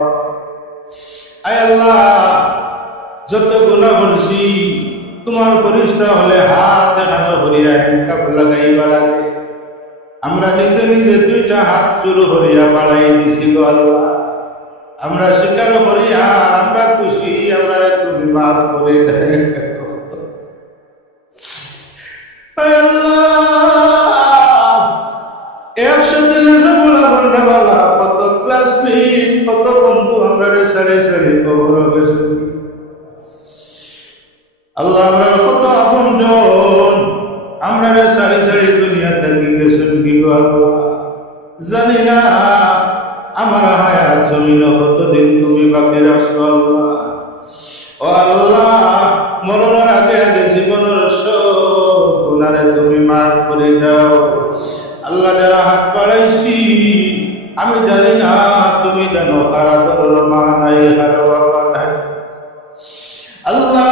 আয় আল্লাহ, যত গুনাহ করছি তোমার ফেরেশতা হলে হাত দেখানো হরিয়া হ্যান্ডকাপ লাগাইবার আগে আমরা নিজে নিজে দুইটা হাত চুরু হরিয়া বাড়াই দিছি গো আল্লাহ। আমরা স্বীকার করি আর আমরা খুশি, আমরা তুমি মাফ করে দেয়। একসাথে লেখাপড়া করনেওয়ালা কত ক্লাসমেট কত বন্ধু আমরা সাড়ে সাড়ে খবর গেছে আল্লাহ। আমরা কত আপন জন আমরা সাড়ে সাড়ে দুনিয়া থাকি গেছেন কি গো আল্লাহ। জানি না আমার হায়াত জমিন কতদিন তুমি বাকি রাখছো আল্লাহ। ও আল্লাহ, মরণের আগে আগে জীবনের সব গুনারে তুমি মাফ করে দাও আল্লাহ। যারা হাত বাড়াইছি আমি জানি না, তুমি জানো খারাপ মা নাই খারাপ বাবা নাই আল্লাহ।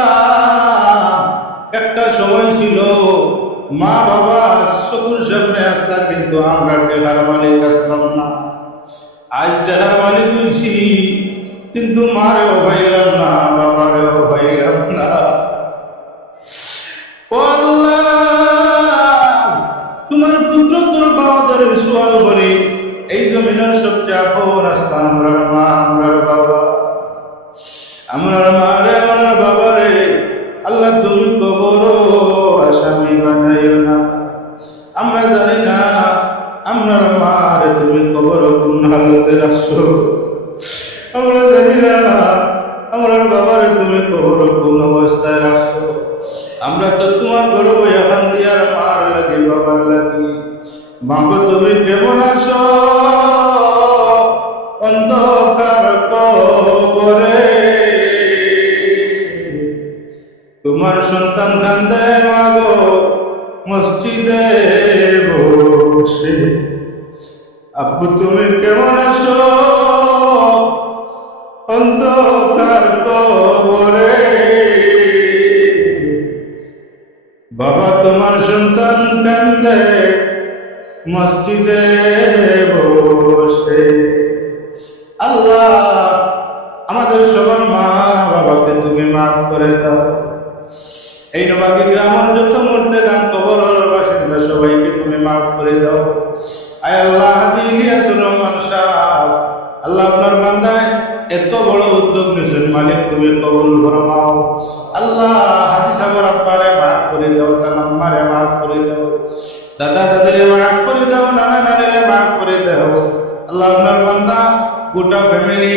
একটা সময় ছিল মা বাবা চকুর সামনে আসলা, কিন্তু আমরা টেকার মালিক আসলাম না। আজ টেকার মালিক হয়েছি, কিন্তু মারেও পাইলাম না, বাবারেও পাইলাম না। ও আল্লাহ, তোমার পুত্র তোর বাবা ধরে সোয়াল করি, এই জমিনের সবচেয়ে আপন রাস্তা আমরার মা, আমরার বাবা, আমরার মা রে, আমরার বাবা রে। আল্লাহ, তুমি কবর আসামি বানাইও না। আমরা জানি না আমরার মা রে তুমি কবর কোন হালতে রাখছো, আমরা জানি না আমরার বাবারে তুমি কবর কোন অবস্থায় রাখছো। আমরা তো তোমার গর্ব এখন দিয়ার মার লাগি বাবার লাগি। মাগো তুমি কেমন আছো অন্ধকার কবরে? তোমার সন্তান কান্দে মাগো মসজিদে বসে। আব্বু তুমি কেমন আছো অন্ধকার কবরে? বাবা তোমার সন্তান কান্দে মসজিদে বসে। আল্লাহ, আমাদের সবার মা বাবাকে তুমি মাফ করে দাও। এই নবাগী গ্রামের যত মূর্তে গান কবরের বাসিন্দা সবাইকে তুমি মাফ করে দাও। আয় আল্লাহ, হাজী ইলিয়াসুর রহমান সাহেব, আল্লাহ আপনার বান্দায় এত বড় উদ্যোগ নিয়েছেন, মালিক তুমি কবুল ফরমাও। আল্লাহ, হাজী সাহেবের আব্বারে মাফ করে দাও, তার আম্মারে মাফ করে দাও, দাদা দাদিরে মাফ করে দাও, নানা নানিরে মাফ করে দাও। আল্লাহ আপনার বান্দা গোটা ফ্যামিলি